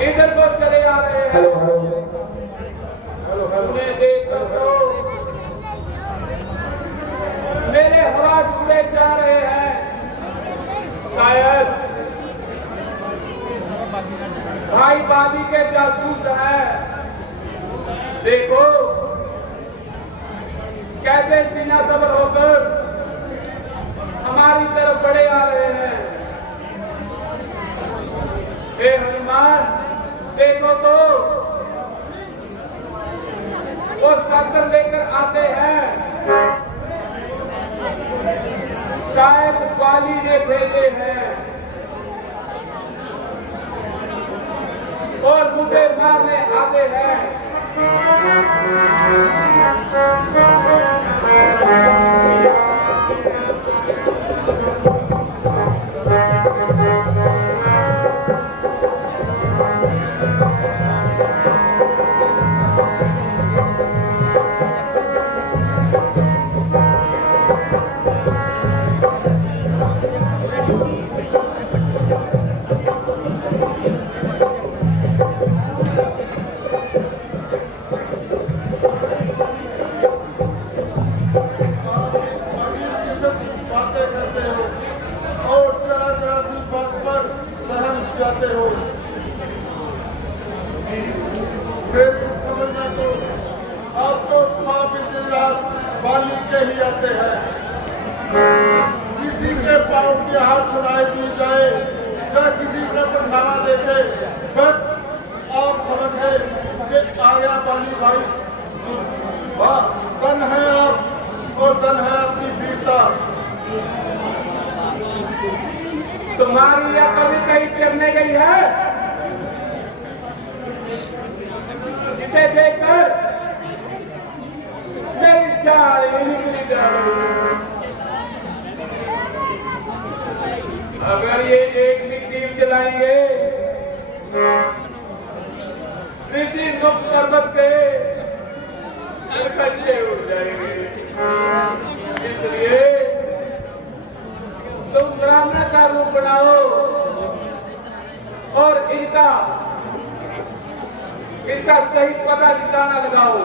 इधर को चले आ रहे हैं। उन्हें देखकर तो मेरे हवास उड़े जा रहे हैं। शायद भाई बादी के जासूस हैं। देखो कैसे सीना सबर होकर हमारी तरफ बढ़े आ रहे हैं। हे हनुमान, देखो तो वो शस्त्र लेकर आते हैं। शायद वाली ने भेजे हैं और मुझे मारने आते हैं। जाते हो मेरी समझ में तो आपको पापी दिन रात बाली के ही आते हैं। किसी के पाँव की हाथ सुनाई दी जाए या किसी का पछावा देखे बस आप समझ गए कि आया बाली भाई। वाह, धन है आप और धन है आपकी वीरता। तुम्हारी या कभी कहीं चढ़ने गई है? इसे देखकर मेरी चाल निकली जा रही है। अगर ये एक भी तीर चलाएंगे ऋषि मुक्त पर्वत के कच्चे उड़ जाएंगे। इसलिए तुम ब्राह्मण का रूप बनाओ और इनका सही पता ठिकाना लगाओ।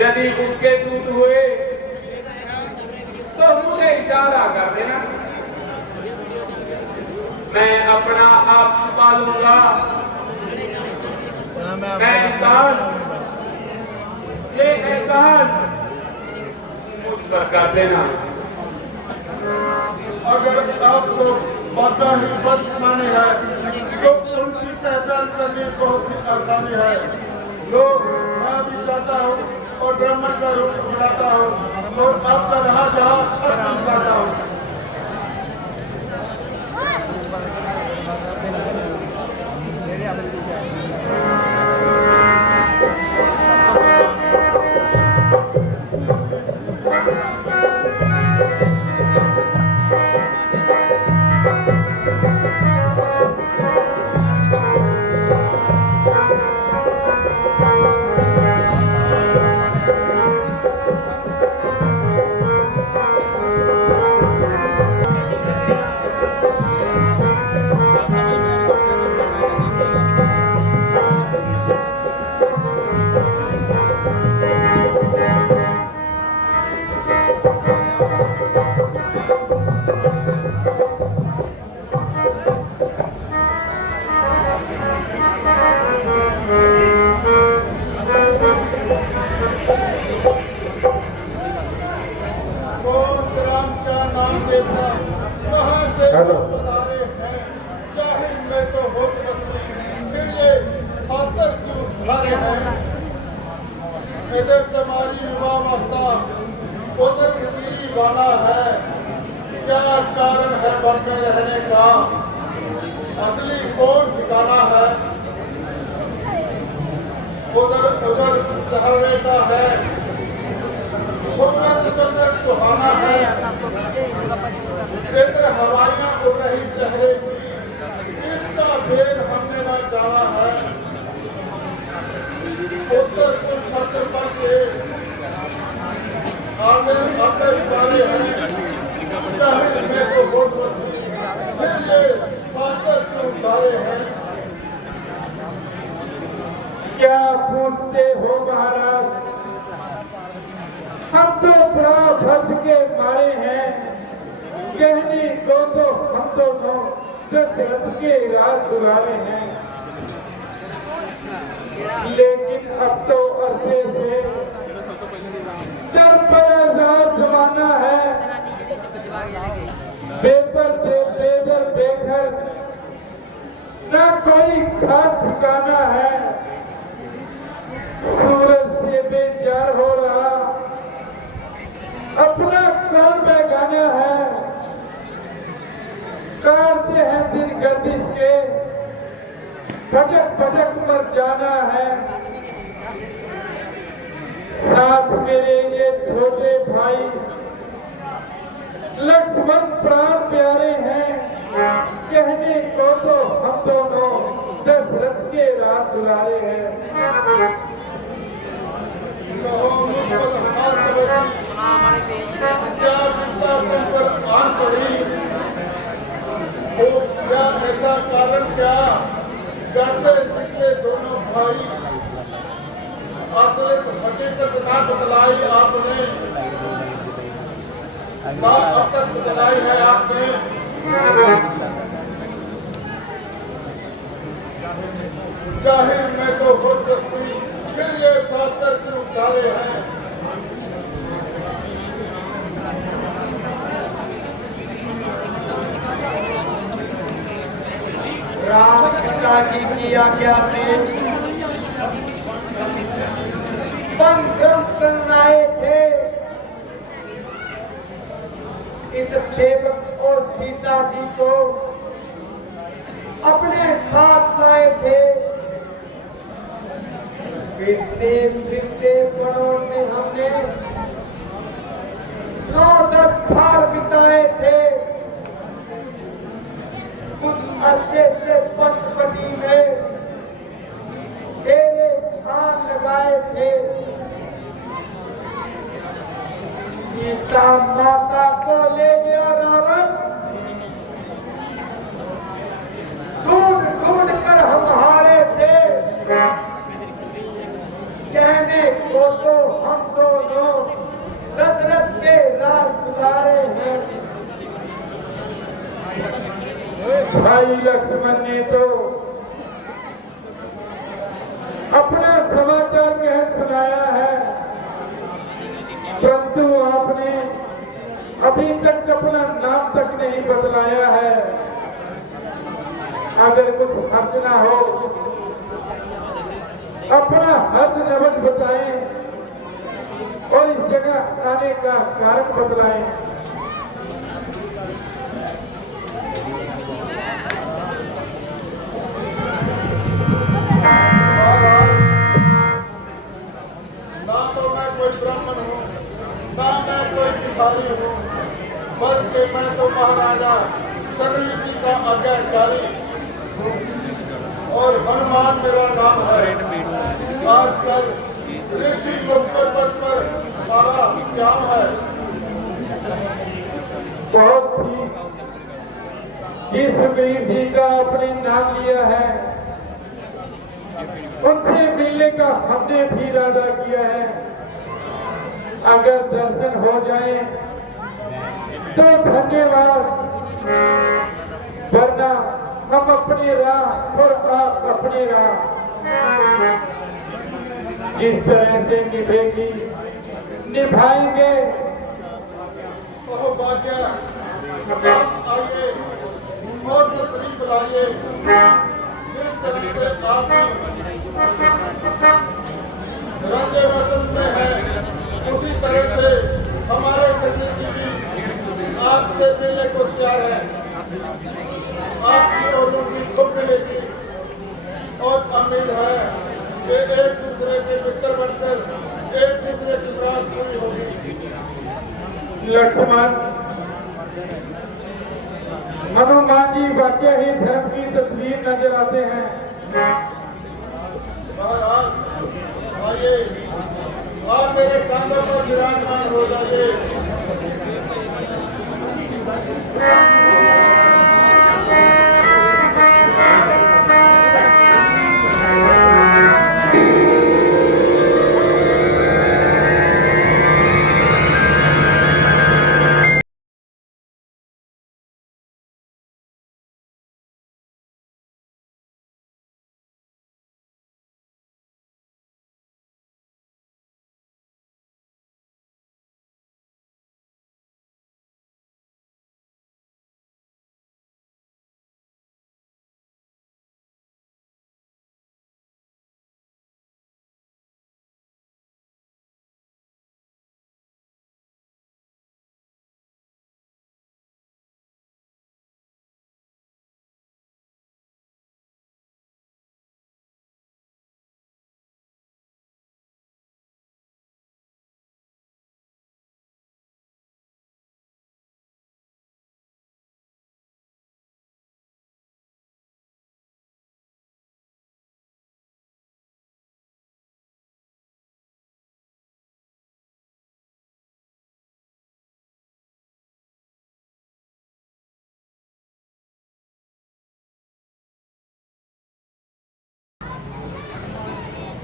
यदि उसके दूत हुए तो मुझे इशारा कर देना, मैं अपना आप छुपा लूंगा। मैं इंसान ये एहसान पर कर देना। अगर आपको बाता ही बद माने है तो उनकी पहचान करनी बहुत ही आसानी है। लोग मैं भी चाहता हूँ और ब्राह्मण का रूप बनाता हूँ और आपका रहा सब निकालता हूँ। पधारे हैं चाहे मैं तो होत बसू फिर ये शास्त्र क्यों धारे हैं। इधर तुम्हारी युवा अवस्था उधर फकीरी वाला है। क्या कारण है वन में रहने का, असली कौन ठिकाना है, उधर उधर चढ़ने का है, सुगंध सुंदर सुहाना है, इधर हवाइयां उड़ रही चेहरे की, इसका भेद हमने ना जाना है। उत्तर कुरुक्षेत्र पर के आगे अपने सारे हैं, चाहे मैं तो बहुत मस्ती, फिर ये शास्त्र क्यों उतारे हैं। क्या पूछते हो महाराज, हम तो बड़ा भक्त के मारे हैं, कहने को तो हम दोनों दशरथ के राज दुलारे हैं, लेकिन अब तो अरसे से डर पर आजाद जमाना है, बेपर से बेदर बेघर न कोई खास ठिकाना है, सूरज से बेजार हो रहा अपना कौन बेगाना है, काटते हैं दिन गर्दिश के भटक भटक मर जाना है, साथ मेरे ये छोटे भाई लक्ष्मण प्राण प्यारे हैं, कहने को तो हम दोनों दशरथ के राज दुलारे हैं। क्या चिंता तुम पर आन पड़ी, वो क्या ऐसा कारण क्या, घर से निकले दोनों भाई, असलियत हकीकत ना बतलाई आपने, ना अब तक बतलाई है आपने। चाहे मैं तो खुद दस्ती, फिर ये शास्त्र क्यों उतारे हैं। राम पिता जी की आज्ञा से वन ग्रंथ बनाए थे, इस सेवक और सीता जी को अपने साथ लाए थे, फिरते फिरते वनों में हमने 9-10 साल बिताए थे, कुछ अरसे से पंचवटी में डेरे ठान लगाए थे, सीता माता को ले गया रावण, ढूंढ ढूंढ कर हम हारे थे, कहने को तो हम दोनों दशरथ के राज दुलारे हैं। भाई लक्ष्मण ने तो अपना समाचार कह सुनाया है, परंतु आपने अभी तक अपना नाम तक नहीं बतलाया है। अगर कुछ हर्ज ना हो अपना हर्ज नवज बताएं और इस जगह आने का कारण बतलाएं। महाराज, ना तो मैं कोई ब्राह्मण हूँ, ना मैं कोई भिखारी हूँ, बल्कि मैं तो महाराजा सुग्रीव जी का आज्ञाकारी हूँ और हनुमान मेरा नाम है। आजकल ऋषि पर्वत पर हमारा ज्ञान है। बहुत ही जिस सुग्रीव का अपने नाम लिया है, उनसे मिलने का हमने भी इरादा किया है। अगर दर्शन हो जाए तो धन्यवाद, वरना हम अपनी राह और आप अपनी राह जिस तरह से निभेगी निभाएंगे। ओह भाग्य, आप आइए और तशरीफ लाइए। जिस तरह से आप राज्य मौसम में है, उसी तरह से हमारे सन्निधि की आपसे मिलने को तैयार है। आपकी और उनकी खूब मिलेगी और उम्मीद है कि एक दूसरे के मित्र बनकर एक दूसरे की मुराद पूरी होगी। लक्ष्मण, हनुमान जी वाकई ही धर्म की तस्वीर नजर आते हैं। महाराज आइए, आप मेरे कांधों पर विराजमान हो जाइए।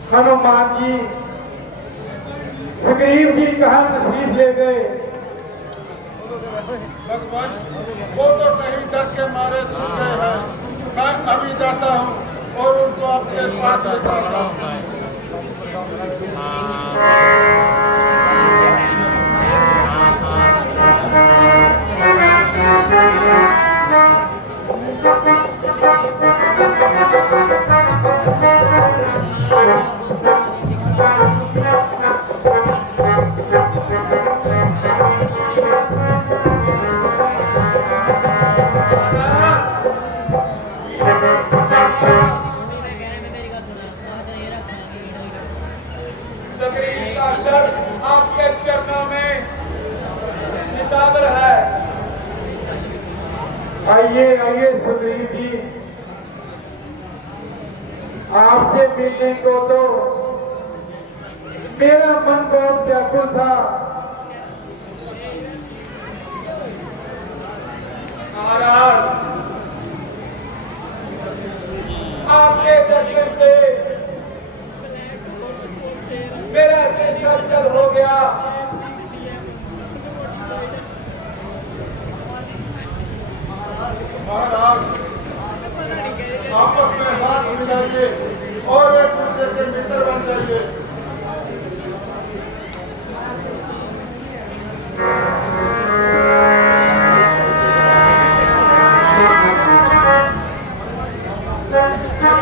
हनुमान जी सुग्रीव जी कहाँ तशरीफ ले गए? भगवान, वो तो कहीं डर के मारे छुप गए हैं। मैं अभी जाता हूँ और उनको अपने पास लेकर आता हूँ। सुग्रीव का सर आपके चरणों में निशावर है। आइए आइए सुग्रीव जी, आपसे मिलने को तो मेरा मन बहुत व्याकुल था। महाराज, आपके दर्शन से मेरा दिल गदगद हो गया। महाराज, आपस में हाथ मिलाइए और एक दूसरे के मित्र बन जाइए।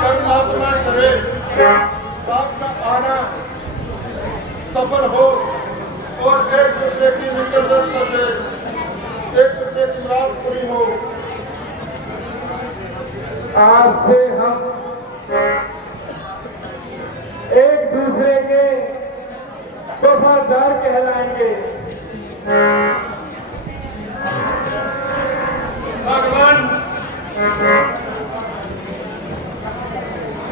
परमात्मा करे आपका आना सफल हो और एक दूसरे की मित्रता से एक दूसरे की मुराद पूरी हो। आज से हम एक दूसरे के वफादार कहलाएंगे। भगवान,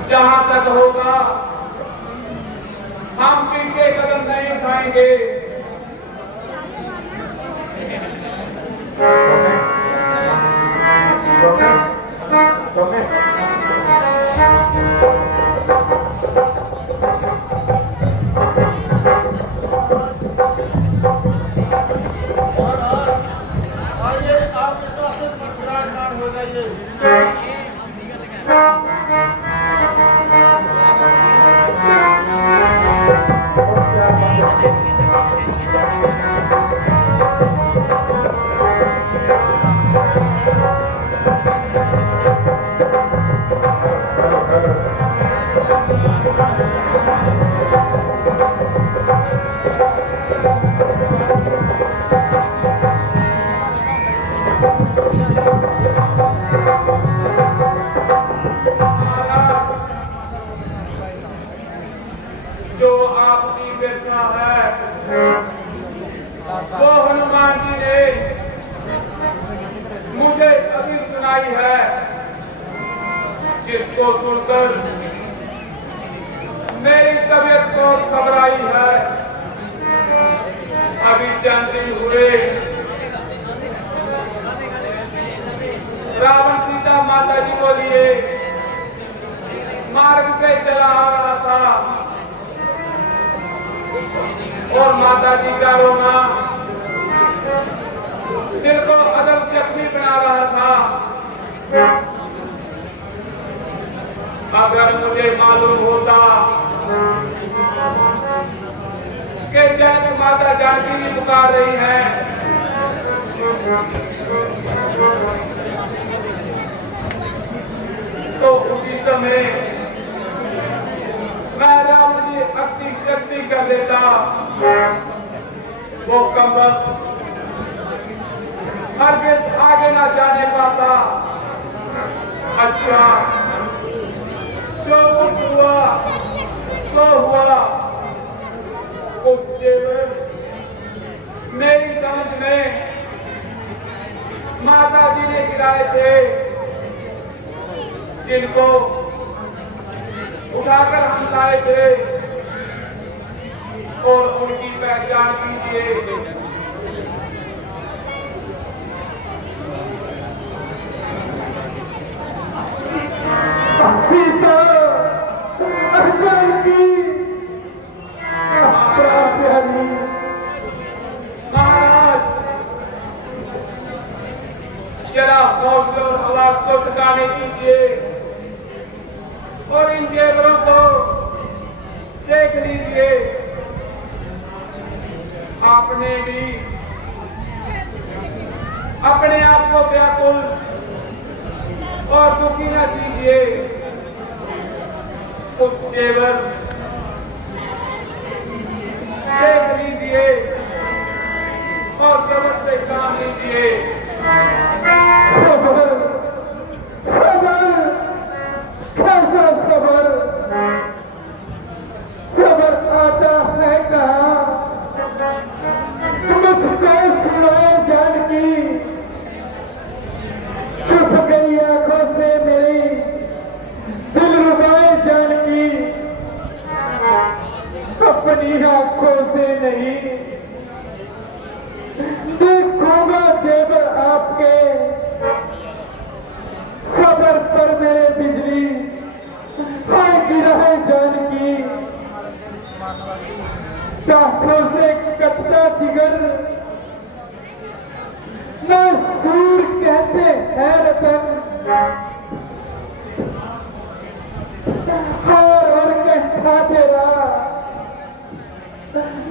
जहां तक होगा हम पीछे कदम नहीं उठाएंगे। महाराज आइए, आप विश्वासन पर विराजमान हो जाइए। सुनाई है, जिसको सुनकर मेरी तबीयत को घबराई है। अभी चंद दिन हुए रावण सीता माता जी को लिए मार्ग से चला आ रहा था और माता जी का रोना दिल को अदम जख्मी बना रहा था। अगर मुझे मालूम होता कि जैन माता जानकी जी पुकार रही हैं, तो उसी समय मैं राम जी अति शक्ति कर लेता। वो कंबल हरगिज़ आगे ना जाने पाता। अच्छा, जो कुछ हुआ तो हुआ। कुछ जेवर मेरी समझ में माता जी ने गिराए थे, जिनको उठाकर हम लाए थे और उनकी पहचान कीजिए। सीता जानकी महाराज, जरा हौसले और आवाज को ठिकाने कीजिए और इन जेवरों को देख लीजिए। आपने भी अपने आप को व्याकुल और दुखी न कीजिए। कुछ जेवर देख लीजिए और सबर से काम लीजिए। सबर, सबर, कैसा सबर? सबर आता है कहाँ? मुझको सुनाए जानकी, चुप गई आंखों से मेरी दिल रुबाए जानकी। अपनी आंखों से नहीं देखूंगा जेवर आपके, सबर पर मेरे बिजली हाय गिरा है जानकी। कांटों से कटता जिगर न सूर कहते हैं रतन, और कंठा तेरा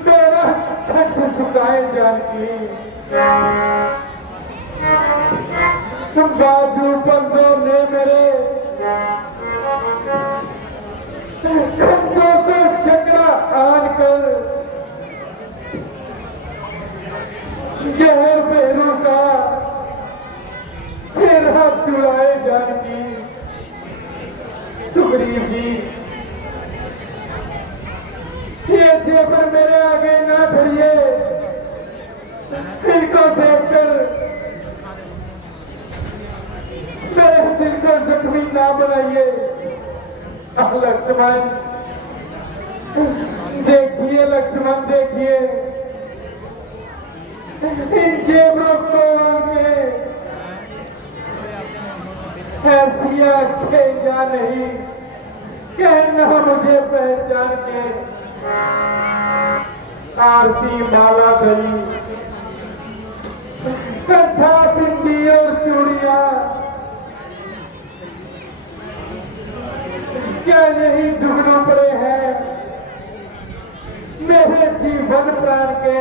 मेरा कंठ सुखाए जानकी। बाजू बंदों ने मेरे कंधों को जकड़ा आन कर जहर बेरू का फिर हाथ जुड़ाए जानकी। सुग्रीव जी, ये जेवर मेरे आगे ना धरिए, इनको देखकर मेरे दिल को जख्मी ना बनाइए। लक्ष्मण देखिए, लक्ष्मण देखिए, इन जेवरों को आगे ऐसी आंखें या नहीं, कहना मुझे पहचान के। आरसी माला धरी, कंठा बिंदी और चूड़ियां, क्या नहीं जुगनू पड़े हैं मेरे जीवन प्राण के।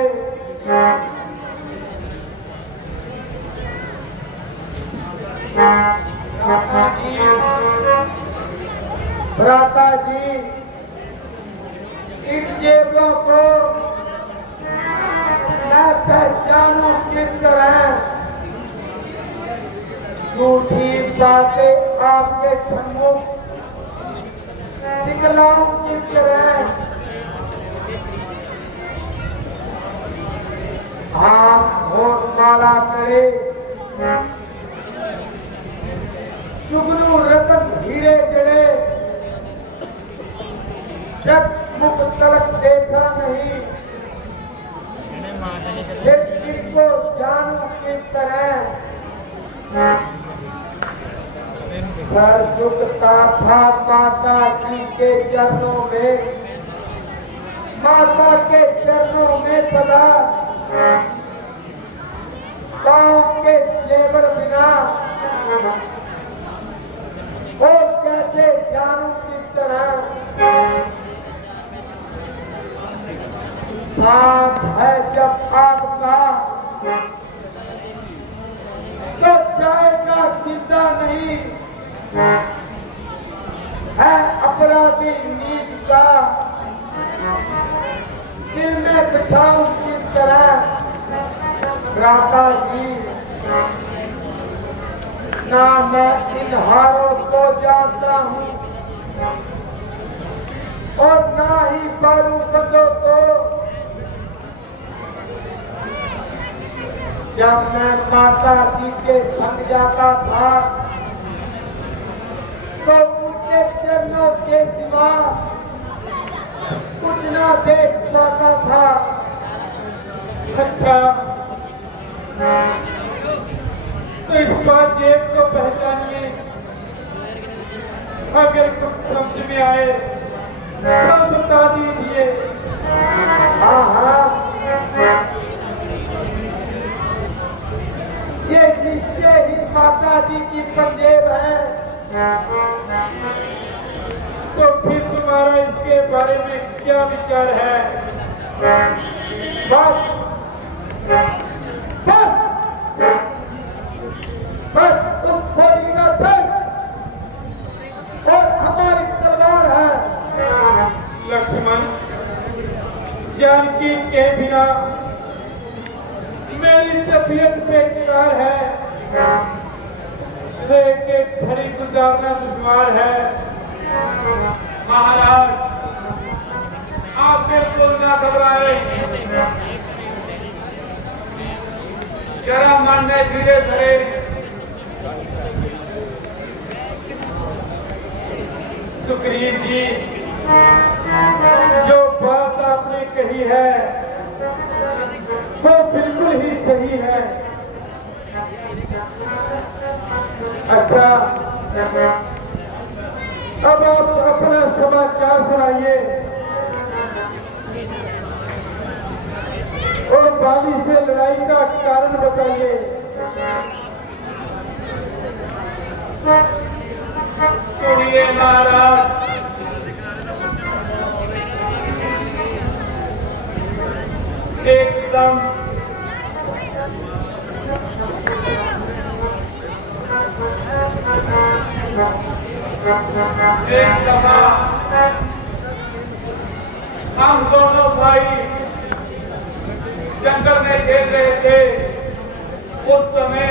भ्राता जी, इन जेवरों को मैं पहचानूं किस तरह? झूठी बातें आपके सम्मुख निकलाऊं किस तरह? आप होठ माला करे सर झुकता था माता जी के चरणों में, माता के चरणों में सदा। पाँव के जेवर बिना और कैसे जानूं किस तरह साथ है जब आपका, तो जाएगा चिंता नहीं है अपराधी नीच का। दिल में बिठाऊं किस तरह भ्राता जी, ना मैं इन हारों को जानता हूँ और ना ही बारू बंदों को। जब मैं माता जी के संग जाता था तो उनके चरणों के सिवा कुछ ना देख पाता था। अच्छा, तो इस बात एक को पहचानिए, अगर कुछ समझ में आए तो बता दीजिए। हाँ हाँ, ये निश्चय ही माता जी की पंजेब है। तो फिर तुम्हारा इसके बारे में क्या विचार है? बस बस बस उस फौजी का सर और हमारी तलवार है। लक्ष्मण, जानकी के बिना मेरी तबीयत बेकरार है, एक घड़ी गुजारना दुश्वार है। महाराज, आप बिल्कुल न घबराए, जरा मन में धीरे धरे। सुग्रीव जी, जो बात आपने कही है वो बिल्कुल ही सही है। अच्छा, अब आप अपना समाचार सुनाइए और बाली से लड़ाई का कारण बताइए। सुनिए महाराज, एकदम एक दफा हम दोनों भाई जंगल में खेल रहे थे। उस समय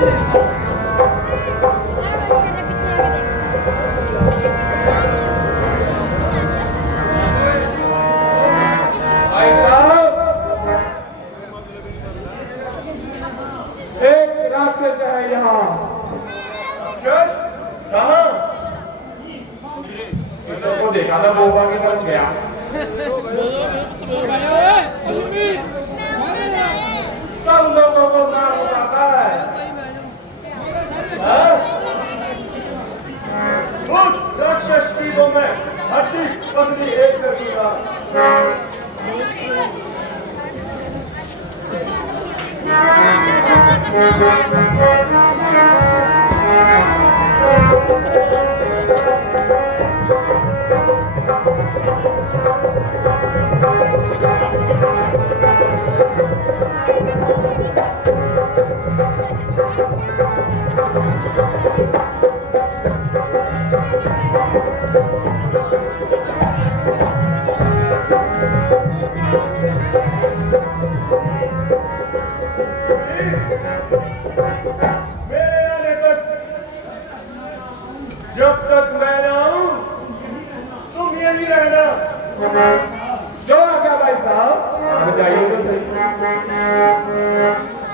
भाई साहब, एक राक्षस है यहाँ। कहाँ? को देखा था, बोबा की तरफ गया। सब लोगों को काम उठाता है। उस राक्षस की को मैं हड्डी पसली एक कर दूंगा। मेरे आने तक, जब तक मैं ना आऊं, तुम यहीं रहना। जो आ गया भाई साहब, अब जाइए तो सही।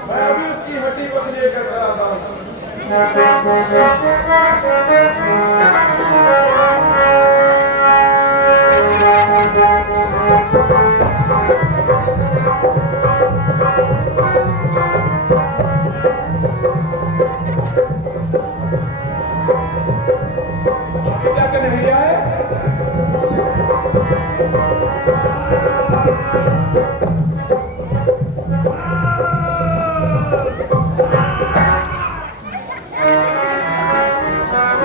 मैं अभी उसकी हड्डी पसली एक कर रहा था। क्या करने भैया है?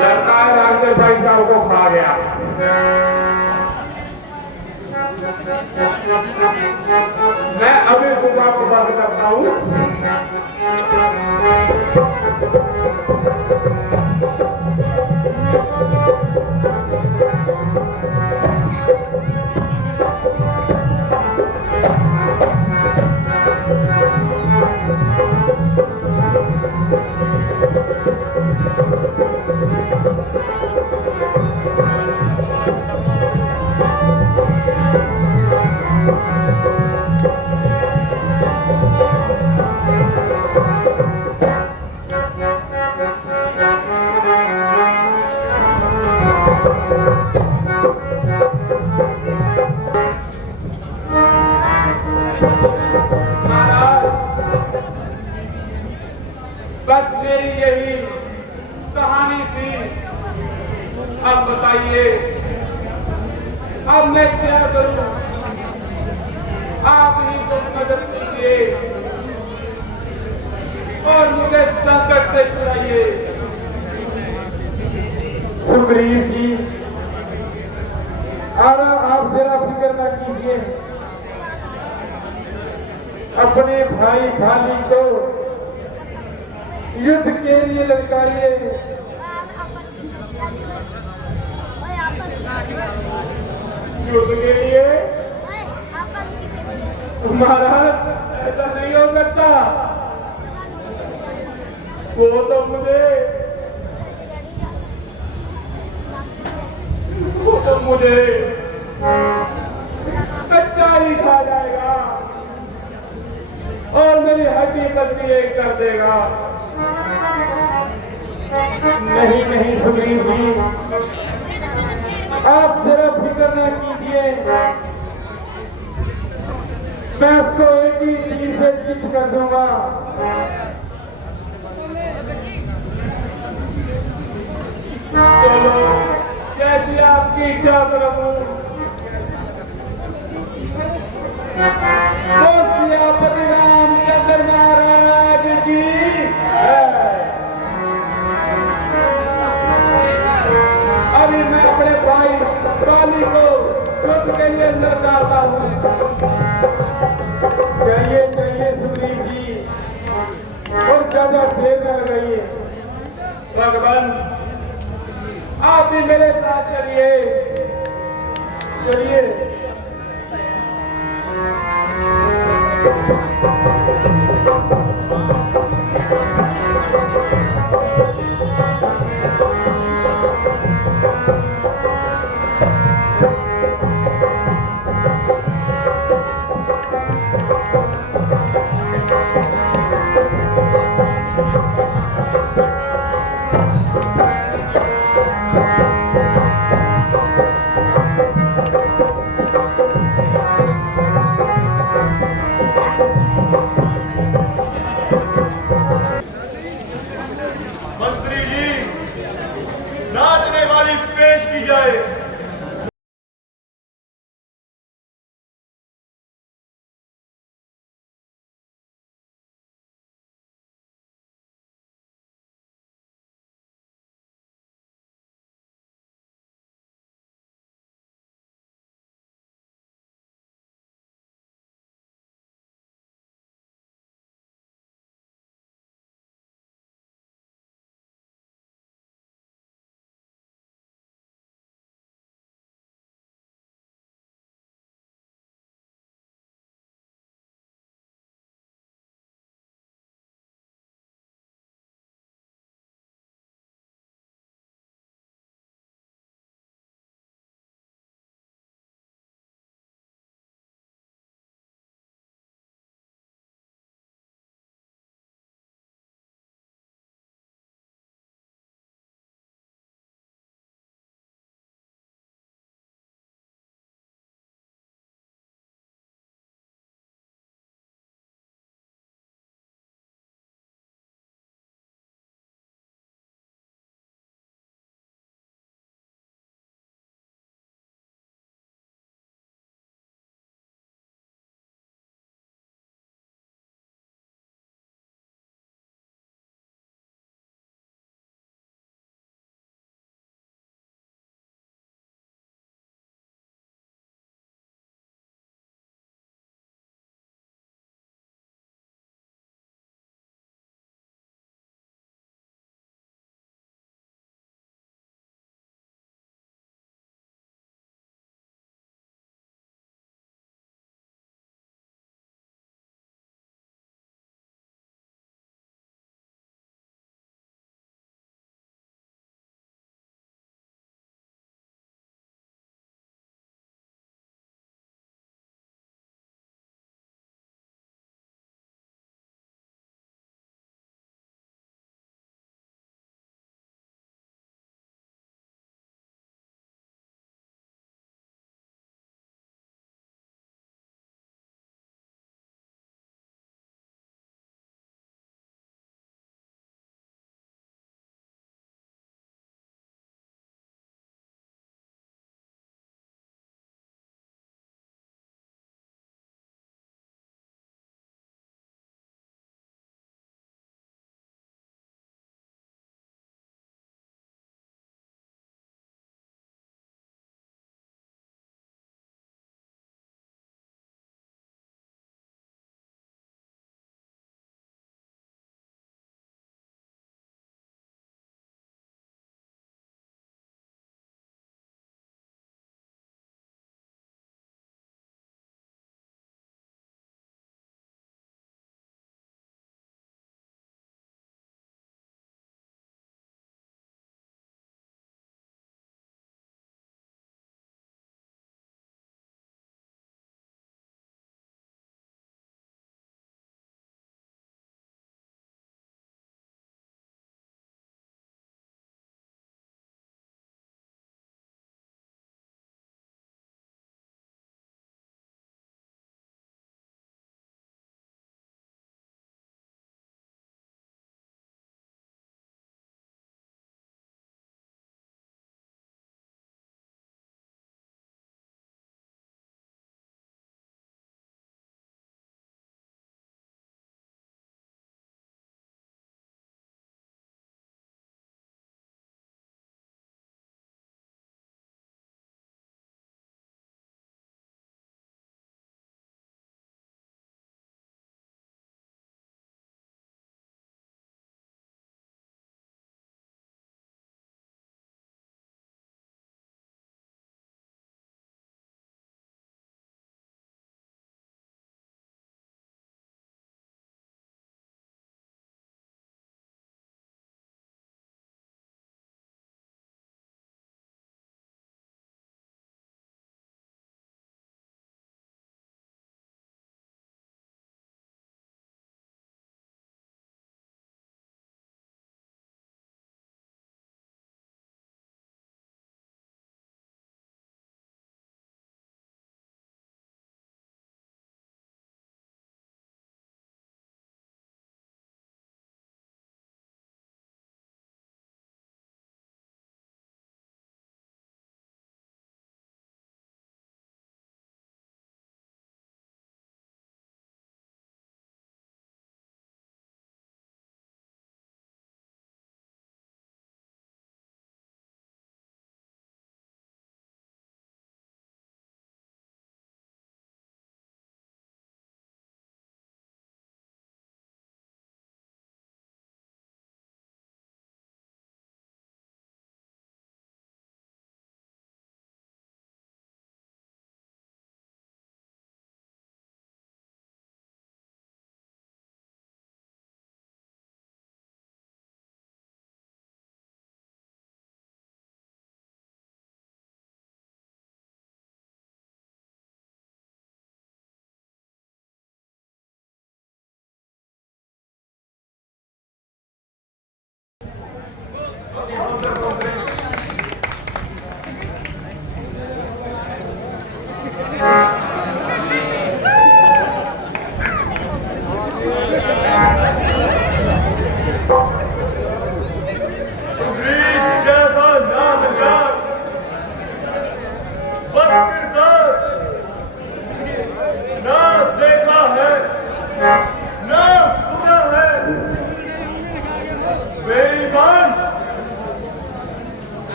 लगता है राक्षस भाई साहब को खा गया। मैं अभी गुफा को बंद करता हूँ। बस मेरी यही कहानी थी। अब बताइए, अब मैं क्या करूं? आप ही तो मदद कीजिए और मुझे संकट से छुड़ाइए। सुग्रीव जी, और आप जरा फिक्र न कीजिए, अपने भाई भाली को युद्ध के लिए ललकारिए। युद्ध के लिए? महाराज, ऐसा नहीं हो सकता। वो तो मुझे कच्चा ही खा जाएगा और मेरी हड्डी पसली एक कर देगा। नहीं नहीं सुग्रीव जी, आप जरा फिक्र न कीजिए, मैं उसको एक ही तीर से चित कर दूंगा। चलो, कैसी आपकी इच्छा प्रभु। सियापति रामचंद्र महाराज की अभी मैं अपने भाई बाली को युद्ध के लिए ललकारता हूँ। चलिए चलिए सुग्रीव जी, और ज्यादा देर न लगाइए। भगवान, आप भी मेरे साथ चलिए। चलिए।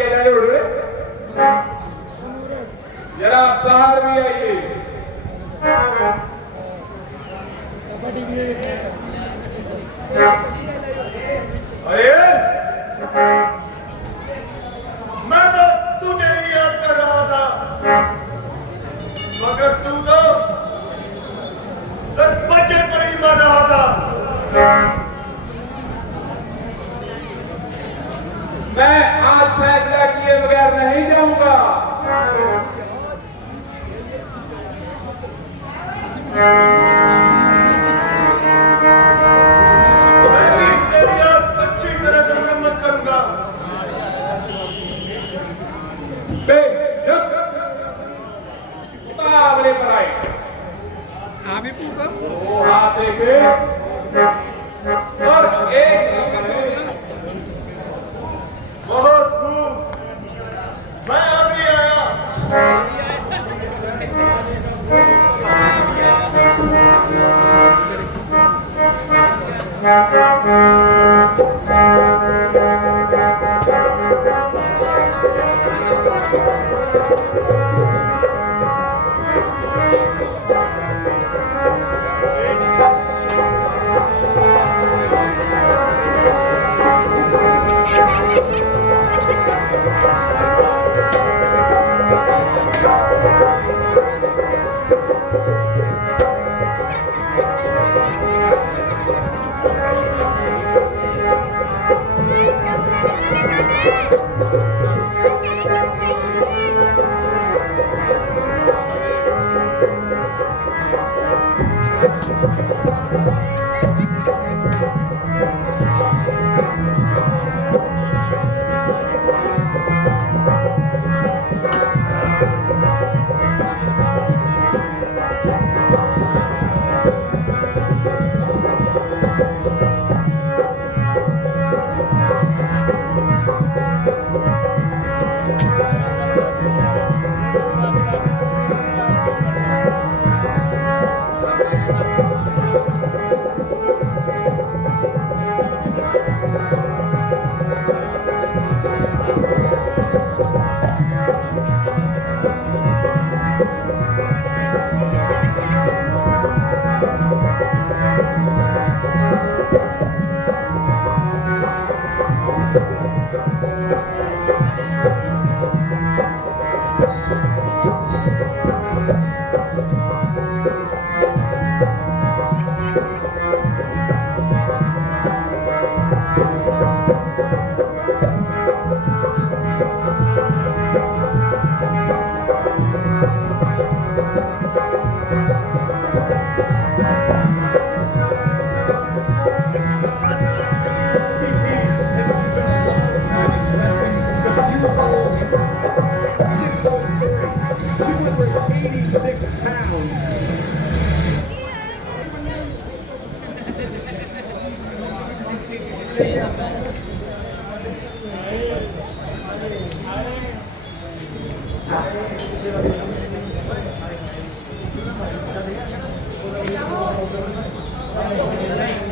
के जाने उड़ रहे, जरा बाहर भी आइए। अरे मैं तो तुझे ही याद कर रहा था, मगर तू तो बच्चे पर ही मर रहा था। मैं आज फैसला किए बगैर नहीं जाऊंगा। मैं भी तेरी आज अच्छी तरह से मरम्मत करूंगा। बेशक मुकाबले पर आए। वो हाथ देखे और एक बहुत खूब, मैं अभी आया।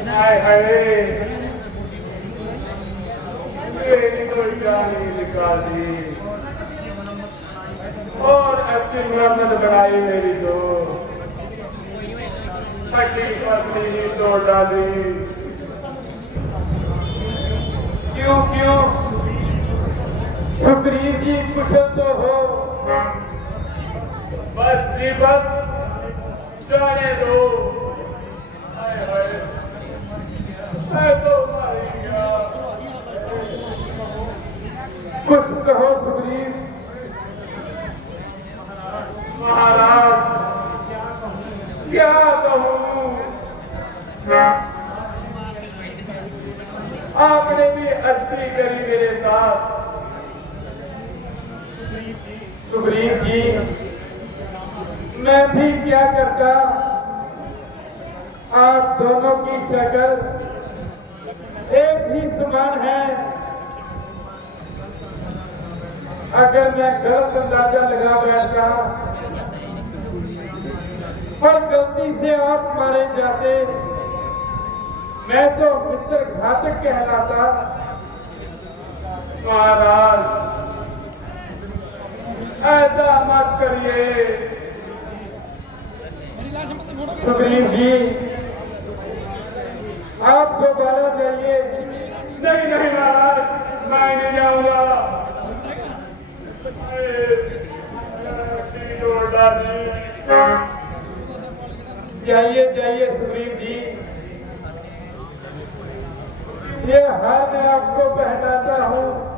हाय हाय, मेरी कोई जान नहीं निकाल दी और अच्छी मरम्मत बनाई मेरी तो छठी पत्नी ही तोड़ डाली। क्यों क्यों सुग्रीव जी कुशल तो हो, बस जी बस जाने दो। हाय हाय, मैं तो मर ही गया। कुछ कहो सुग्रीव। महाराज क्या कहूँ, आपने भी अच्छी करी मेरे साथ। सुग्रीव जी, मैं भी क्या करता, आप दोनों की शक्ल एक ही समान है। अगर मैं गलत अंदाजा लगा बैठता और गलती से आप मारे जाते, मैं तो मित्र घातक कहलाता। महाराज जाइए। सुग्रीव जी, आप दोबारा जाइए। नहीं नहीं महाराज, मैं नहीं जाऊंगा। जाइए जाइए सुग्रीव जी, ये हर मैं आपको पहनाता हूँ।